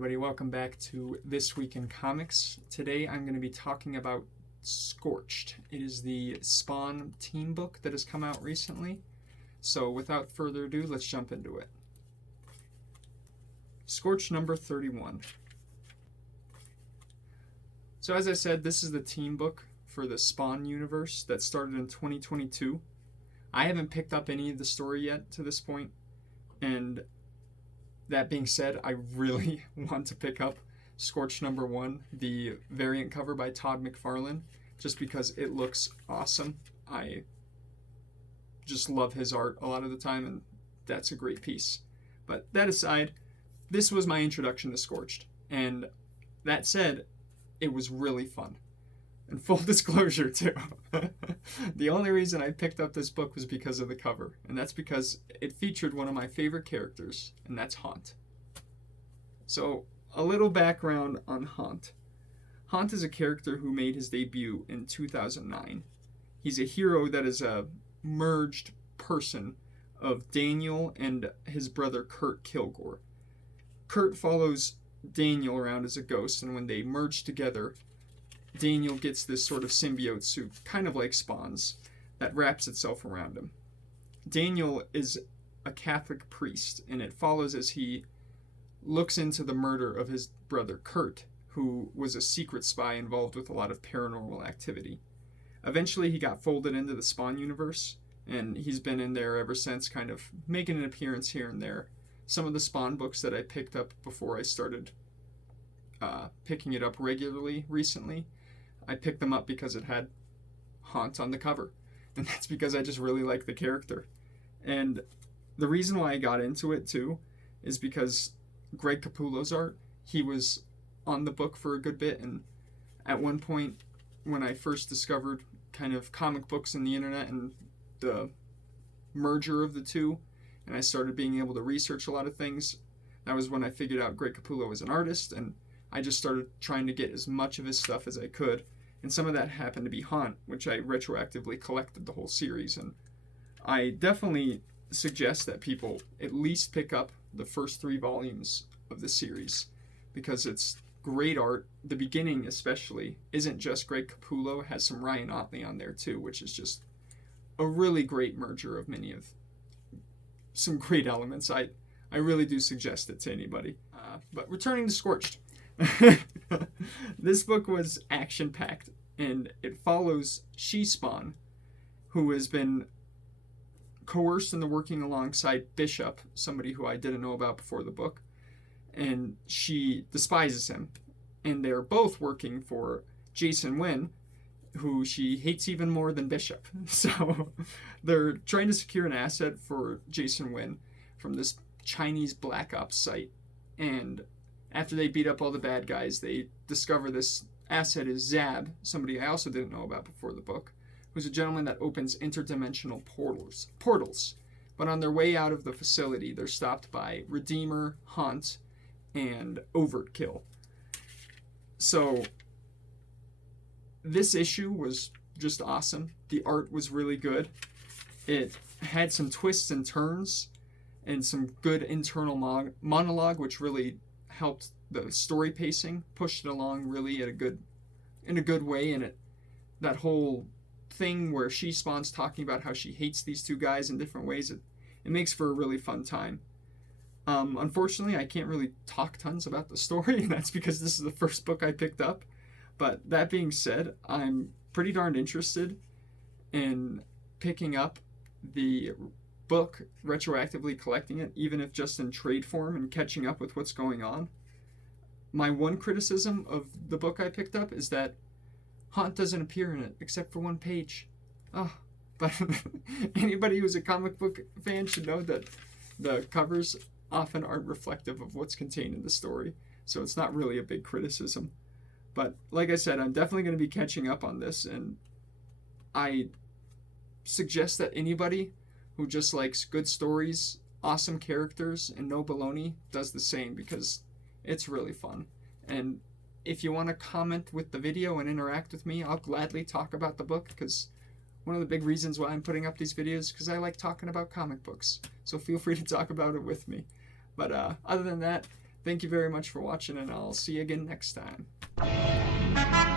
everybody, welcome back to This Week in Comics. Today I'm going to be talking about Scorched. It is the Spawn team book that has come out recently. So without further ado, let's jump into it. Scorched number 31. So as I said, this is the team book for the Spawn universe that started in 2022. I haven't picked up any of the story yet to this point, and that being said, I really want to pick up Scorched number 1, the variant cover by Todd McFarlane, just because it looks awesome. I just love his art a lot of the time, and that's a great piece. But that aside, this was my introduction to Scorched, and that said, it was really fun. And full disclosure too, the only reason I picked up this book was because of the cover, and that's because it featured one of my favorite characters, and that's Haunt. So, a little background on Haunt. Haunt is a character who made his debut in 2009. He's a hero that is a merged person of Daniel and his brother Kurt Kilgore. Kurt follows Daniel around as a ghost, and when they merge together, Daniel gets this sort of symbiote suit, kind of like Spawn's, that wraps itself around him. Daniel is a Catholic priest, and it follows as he looks into the murder of his brother Kurt, who was a secret spy involved with a lot of paranormal activity. Eventually, he got folded into the Spawn universe, and he's been in there ever since, kind of making an appearance here and there. Some of the Spawn books that I picked up before I started picking it up regularly recently, I picked them up because it had Haunt on the cover, and that's because I just really like the character. And the reason why I got into it too is because Greg Capullo's art, he was on the book for a good bit, and at one point when I first discovered kind of comic books and the internet and the merger of the two, and I started being able to research a lot of things, that was when I figured out Greg Capullo was an artist, and I just started trying to get as much of his stuff as I could. And some of that happened to be Haunt, which I retroactively collected the whole series. And I definitely suggest that people at least pick up the first 3 volumes of the series, because it's great art. The beginning especially isn't just Greg Capullo, has some Ryan Ottley on there too, which is just a really great merger of many of some great elements. I really do suggest it to anybody. But returning to Scorched. This book was action-packed, and it follows She-Spawn, who has been coerced into working alongside Bishop, somebody who I didn't know about before the book, and she despises him. And they're both working for Jason Wynn, who she hates even more than Bishop. So they're trying to secure an asset for Jason Wynn from this Chinese Black Ops site, and after they beat up all the bad guys, they discover this asset is Zab, somebody I also didn't know about before the book, who's a gentleman that opens interdimensional portals. But on their way out of the facility, they're stopped by Redeemer, Haunt, and Overkill. So this issue was just awesome. The art was really good. It had some twists and turns and some good internal monologue, which really helped the story pacing, pushed it along really in a good way. And that whole thing where She-Spawn's talking about how she hates these two guys in different ways, it makes for a really fun time. Unfortunately, I can't really talk tons about the story, and that's because this is the first book I picked up. But that being said, I'm pretty darn interested in picking up the book, retroactively collecting it, even if just in trade form, and catching up with what's going on. My one criticism of the book I picked up is that Haunt doesn't appear in it except for one page. But anybody who's a comic book fan should know that the covers often aren't reflective of what's contained in the story, so it's not really a big criticism. But like I said, I'm definitely going to be catching up on this, and I suggest that anybody who just likes good stories, awesome characters, and no baloney does the same, because it's really fun. And if you want to comment with the video and interact with me, I'll gladly talk about the book, because one of the big reasons why I'm putting up these videos is because I like talking about comic books. So feel free to talk about it with me. But other than that, Thank you very much for watching, and I'll see you again next time.